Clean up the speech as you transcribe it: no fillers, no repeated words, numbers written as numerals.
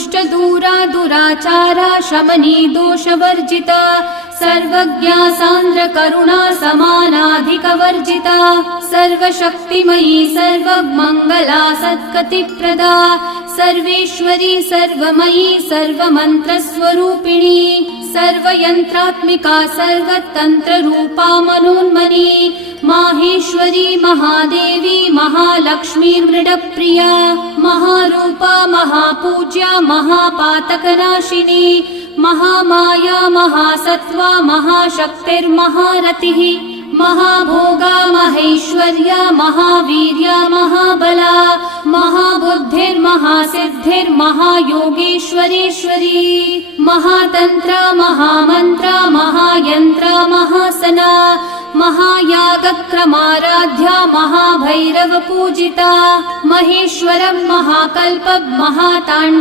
दुष्टदूरा दुराचारा शमनी दोषवर्जिता सर्वज्ञा सान्द्र करुणा समानाधिकवर्जिता सर्वशक्तिमयी सर्वमङ्गला सद्गतिप्रदा सर्वेश्वरी सर्वमयी सर्वमन्त्रस्वरूपिणी सर्वयन्त्रात्मिका सर्वतन्त्ररूपा मनोन्मनी माहेश्वरी महादेवी महालक्ष्मी मृडप्रिया महारूपा महापूज्या महापातकनाशिनी महामाया महासत्त्वा महाशक्तिर्महारतिः महाभोगा महेश्वर्या महावीर्या महाबला महाबुद्धिर्महासिद्धिर्महायोगेश्वरेश्वरी महातन्त्रा महामन्त्रा महायन्त्रा महासना महायागक्रमाराध्या महाभैरवपूजिता महेश्वरं महाकल्पं महाताण्डव